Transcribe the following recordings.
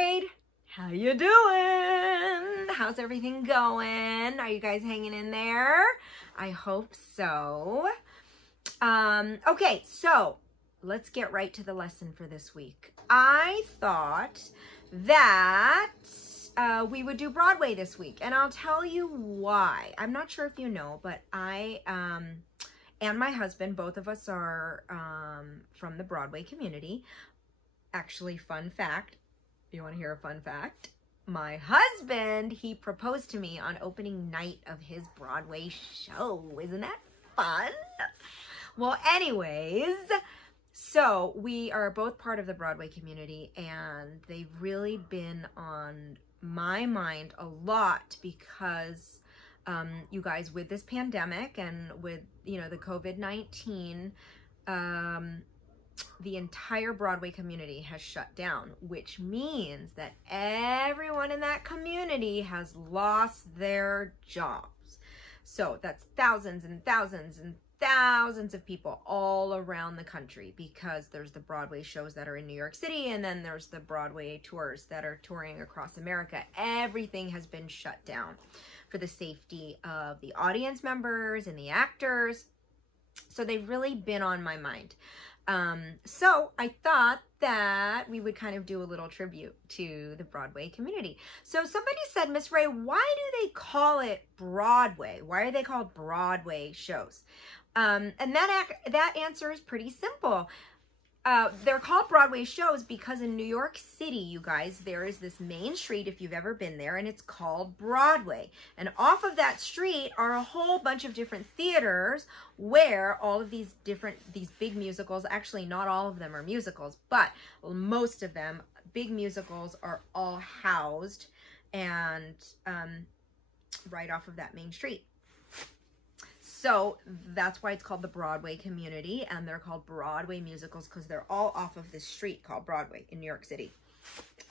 grade. How you doing? How's everything going? Are you guys hanging in there? I hope so. Okay, so let's get right to the lesson for this week. I thought that we would do Broadway this week, and I'll tell you why. I'm not sure if you know, but I and my husband, both of us are from the Broadway community. Actually, fun fact, you want to hear a fun fact? My husband, he proposed to me on opening night of his Broadway show. Isn't that fun? Well, anyways, so we are both part of the Broadway community, and they've really been on my mind a lot because you guys, with this pandemic and with, you know, the COVID-19, the entire Broadway community has shut down, which means that everyone in that community has lost their jobs. So that's thousands and thousands and thousands of people all around the country, because there's the Broadway shows that are in New York City, and then there's the Broadway tours that are touring across America. Everything has been shut down for the safety of the audience members and the actors. So they've really been on my mind. So I thought that we would kind of do a little tribute to the Broadway community. So somebody said, Miss Ray, why do they call it Broadway? Why are they called Broadway shows? And that answer is pretty simple. They're called Broadway shows because in New York City, you guys, there is this main street, if you've ever been there, and it's called Broadway. And off of that street are a whole bunch of different theaters where all of these big musicals, actually not all of them are musicals, but most of them, big musicals, are all housed and right off of that main street. So that's why it's called the Broadway community, and they're called Broadway musicals because they're all off of this street called Broadway in New York City.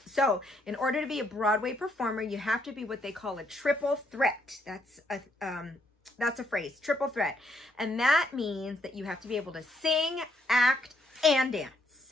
So in order to be a Broadway performer, you have to be what they call a triple threat. That's a phrase, triple threat. And that means that you have to be able to sing, act, and dance.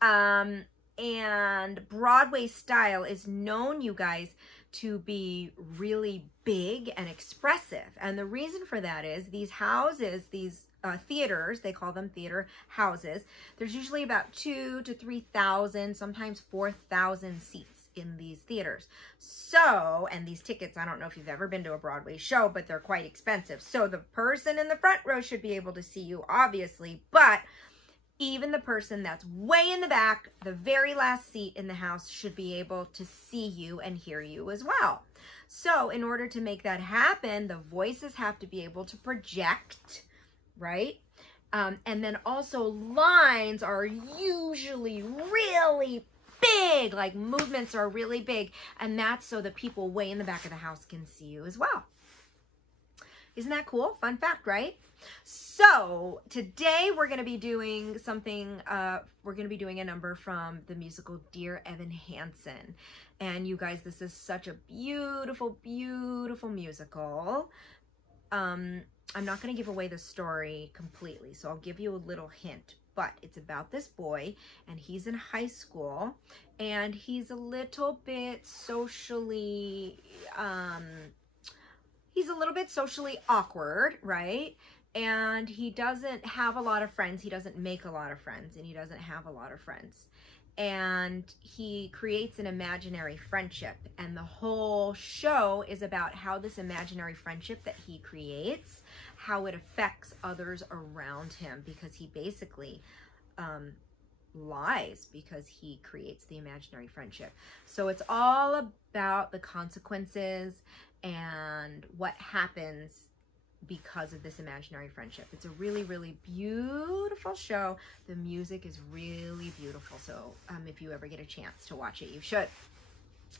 And Broadway style is known, you guys, to be really big and expressive. And the reason for that is these houses, these theaters, they call them theater houses, there's usually about 2,000 to 3,000, sometimes 4,000 seats in these theaters. So, and these tickets, I don't know if you've ever been to a Broadway show, but they're quite expensive. So the person in the front row should be able to see you, obviously, but even the person that's way in the back, the very last seat in the house, should be able to see you and hear you as well. So in order to make that happen, the voices have to be able to project, right? And then also lines are usually really big, like movements are really big. And that's so the people way in the back of the house can see you as well. Isn't that cool? Fun fact, right? So today we're going to be doing something, we're going to be doing a number from the musical Dear Evan Hansen. And you guys, this is such a beautiful, beautiful musical. I'm not going to give away the story completely, so I'll give you a little hint. But it's about this boy, and he's in high school, and he's a little bit socially, awkward, right? And he doesn't have a lot of friends. He doesn't make a lot of friends, and he doesn't have a lot of friends. And he creates an imaginary friendship. And the whole show is about how this imaginary friendship that he creates, how it affects others around him, because he basically lies because he creates the imaginary friendship. So it's all about the consequences and what happens because of this imaginary friendship. It's a really, really beautiful show. The music is really beautiful. So if you ever get a chance to watch it, you should.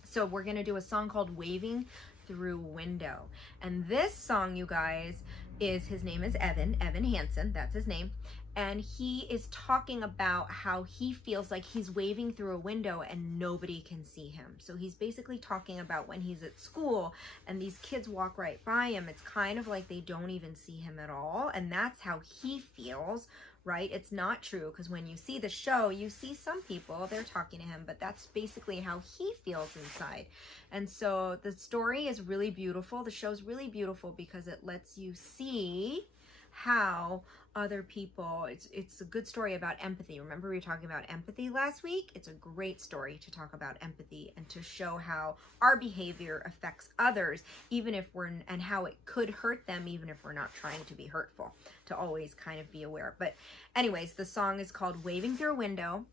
So we're going to do a song called Waving Through Window. And this song, you guys, his name is Evan Hansen, that's his name. And he is talking about how he feels like he's waving through a window and nobody can see him. So he's basically talking about when he's at school and these kids walk right by him. It's kind of like they don't even see him at all. And that's how he feels right? It's not true, because when you see the show, you see some people, they're talking to him, but that's basically how he feels inside. And so the story is really beautiful. The show's really beautiful because it lets you see how other people, it's a good story about empathy. Remember we were talking about empathy last week? It's a great story to talk about empathy and to show how our behavior affects others, even if and how it could hurt them, even if we're not trying to be hurtful, to always kind of be aware. But anyways, the song is called Waving Through a Window,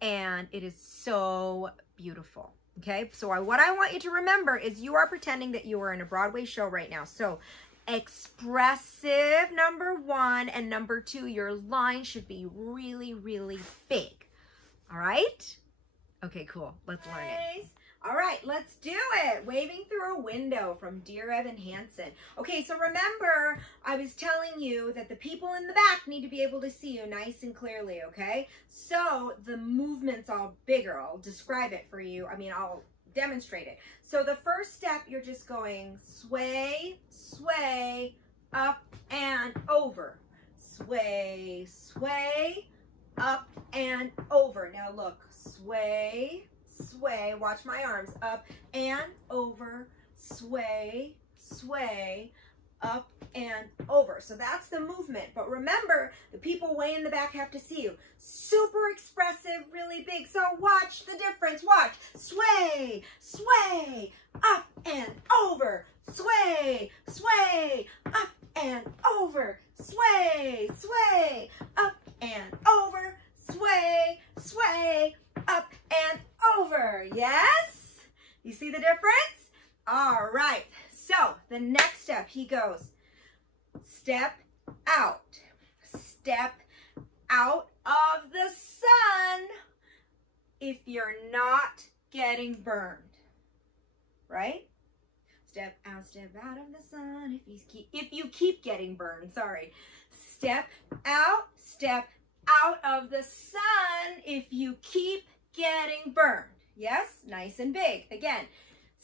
and it is so beautiful. Okay, so what I want you to remember is you are pretending that you are in a Broadway show right now. So expressive, number 1, and number 2, your line should be really, really big. All right? Okay, cool. Let's learn it. All right, let's do it. Waving Through a Window from Dear Evan Hansen. Okay, so remember, I was telling you that the people in the back need to be able to see you nice and clearly, okay? So the movement's all bigger. I'll describe it for you. I mean, I'll demonstrate it. So the first step, you're just going sway, sway, up and over. Sway, sway, up and over. Now look, sway, sway, watch my arms, up and over, sway, sway, up and over. So that's the movement. But remember, the people way in the back have to see you. Super expressive, really big. So watch the difference. Watch. Sway, sway, up and over. Sway, sway, up and over. Sway, sway, up and over. Sway, sway, up and over. Yes? You see the difference? All right. So the next step, he goes, step out. Step out of the sun if you're not getting burned. Right? Step out of the sun if you keep getting burned. Sorry. Step out of the sun if you keep getting burned. Yes? Nice and big. Again,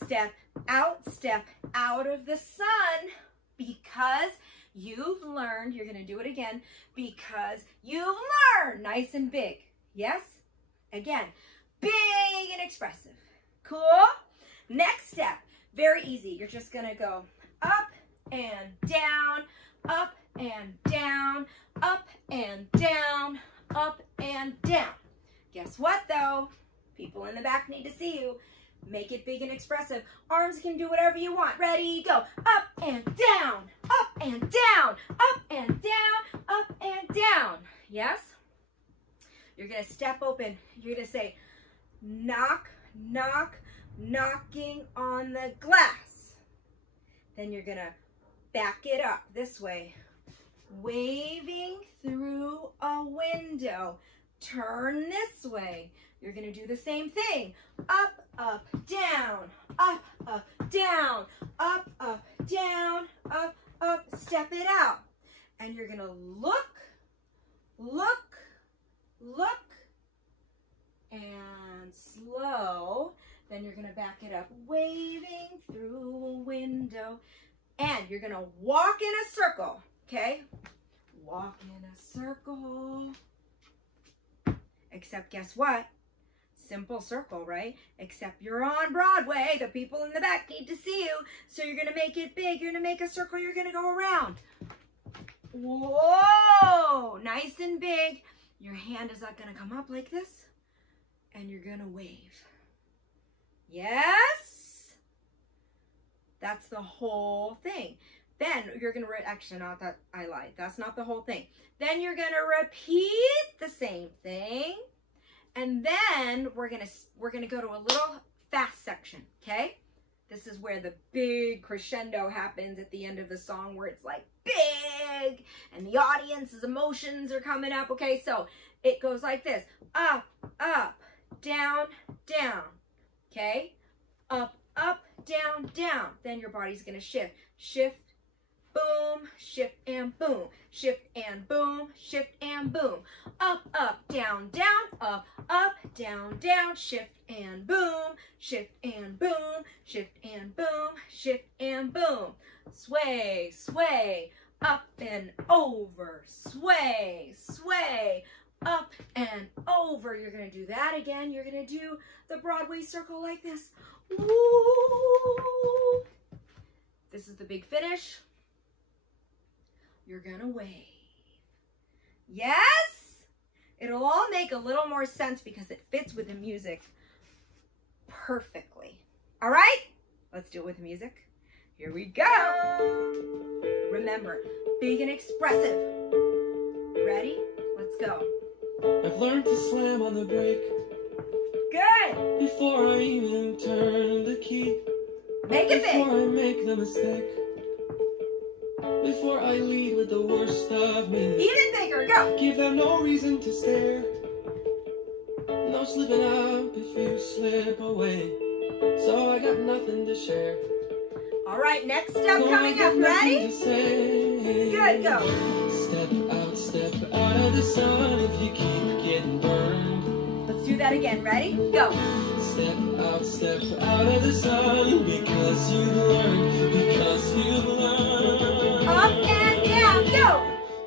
step out of the sun because you've learned. You're going to do it again because you've learned. Nice and big. Yes? Again, big and expressive. Cool? Next step, very easy. You're just going to go up and down, up and down, up and down, up and down. Guess what though? People in the back need to see you. Make it big and expressive. Arms can do whatever you want. Ready, go. Up and down, up and down, up and down, up and down. Yes? You're going to step open. You're going to say, knock, knock, knocking on the glass. Then you're going to back it up this way. Waving through a window. Turn this way. You're going to do the same thing. Up, up, down, up, down, up, down, up, step it out. And you're going to look, look, look, and slow. Then you're going to back it up, waving through a window. And you're going to walk in a circle, okay? Walk in a circle. Except guess what? Simple circle, right? Except you're on Broadway. The people in the back need to see you. So you're going to make it big. You're going to make a circle. You're going to go around. Whoa! Nice and big. Your hand is not going to come up like this. And you're going to wave. Yes? That's the whole thing. Then you're going to, actually not that, I lied. That's not the whole thing. Then you're going to repeat the same thing. And then we're going to go to a little fast section, okay? This is where the big crescendo happens at the end of the song where it's like big and the audience's emotions are coming up, okay? So it goes like this. Up, up, down, down, okay? Up, up, down, down. Then your body's going to shift. Shift, boom, shift and boom, shift and boom, shift and boom. Up, up, down, down, up, down, down, shift and boom, shift and boom, shift and boom, shift and boom. Sway, sway, Up and over. Sway, sway. Up and over. You're going to do that again. You're going to do the Broadway circle like this. Woo! This is the big finish. You're going to wave. Yes? It'll all make a little more sense because it fits with the music perfectly. All right? Let's do it with music. Here we go. Remember, big and expressive. Ready? Let's go. I've learned to slam on the brake. Good. Before I even turn the key. Make it big. Before I make the mistake. Before I lead with the worst of me. Even bigger, go. Give them no reason to stare. No slipping up if you slip away. So I got nothing to share. All right, next step coming up. Ready? Good, go. Step out of the sun if you keep getting burned. Let's do that again. Ready? Go. Step out of the sun because you learn, Up and down, go.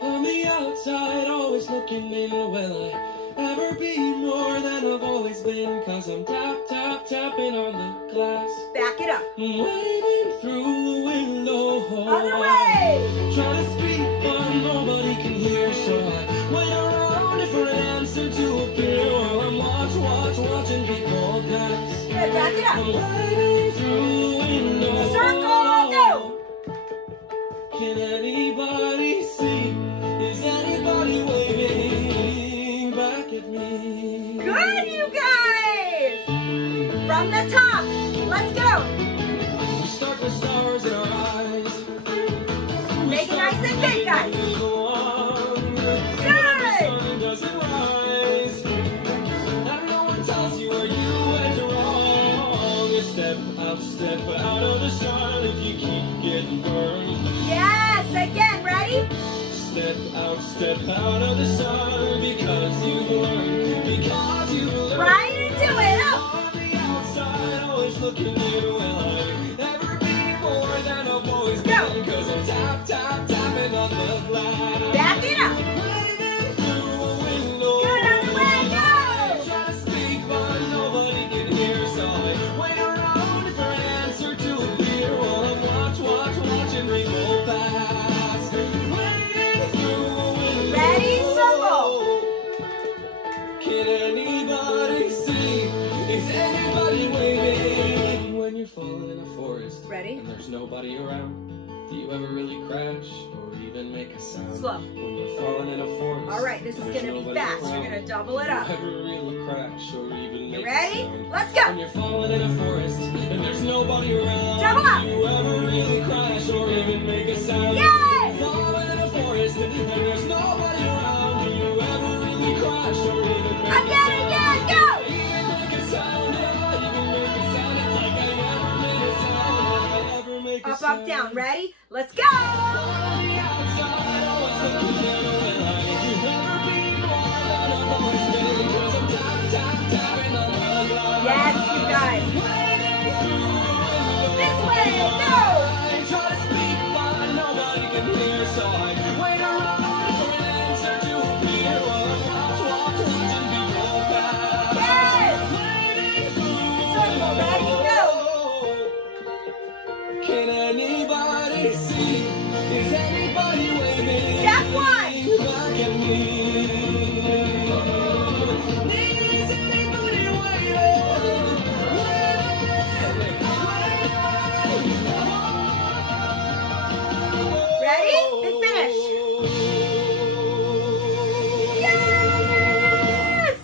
On the outside, always looking in, will I ever be more than I've always been? Cause I'm tapping on the glass. Back it up. Waving through the window. Other way. Try to speak, but nobody can hear, so I wait around for an answer to appear while I'm watching people pass. Good, back it I'm up. waving through the window. Circle, go. Can anybody see? Is anybody waving back at me? Good, you guys. From the top. Let's go. We start with stars in our eyes. Make it nice and big, guys. Good. Doesn't rise. And no one tells you where you went wrong. You step out of the sun if you keep getting burned. Yes, again, ready? Step out of the sun because you've learned. Right into it, up. On the outside, always looking in, will I ever be more than I've always been? Cause I'm tapping on the glass. Back it up. Waving through a window. Good, on the way, go. Try to speak, but nobody can hear, so I wait around for an answer to appear while I'm watching people pass. Waving through a window. Ready, circle. Can anybody see? Is anybody waving when you're falling in a forest? Ready? And there's nobody around. Do you ever really crash or even make a sound? Slow. When you're falling in a forest. All right, this is going to be fast. You're going to double it up. Do you ever really crash or even make You ready? a sound? Let's When go. you're falling in a forest and there's nobody around. Double up. Do you ever really crash or even make a sound? Yes. Falling in a forest and there's nobody around. Do you ever really crash or even make a sound? Again, go. Make a sound, yeah, you can make a sound. It's like I never made a sound. I never make a Up, sound. up, down. Ready? Let's go. On the outside, always looking in, will I ever be more than I've always been? 'Cause I'm tapping on the glass. Yes, you guys. Waving through a window. This way, go. I try to speak, but nobody can hear, so I wait around for an answer to appear while I'm watching people pass. Yes. Waving through Circle, ready, go. Can anybody see? Is anybody waving Step one. back at me? Is anybody waving? Ready? Big finish. Yes!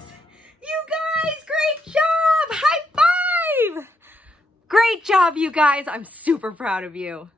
You guys, great job! High five! Great job, you guys. I'm super proud of you.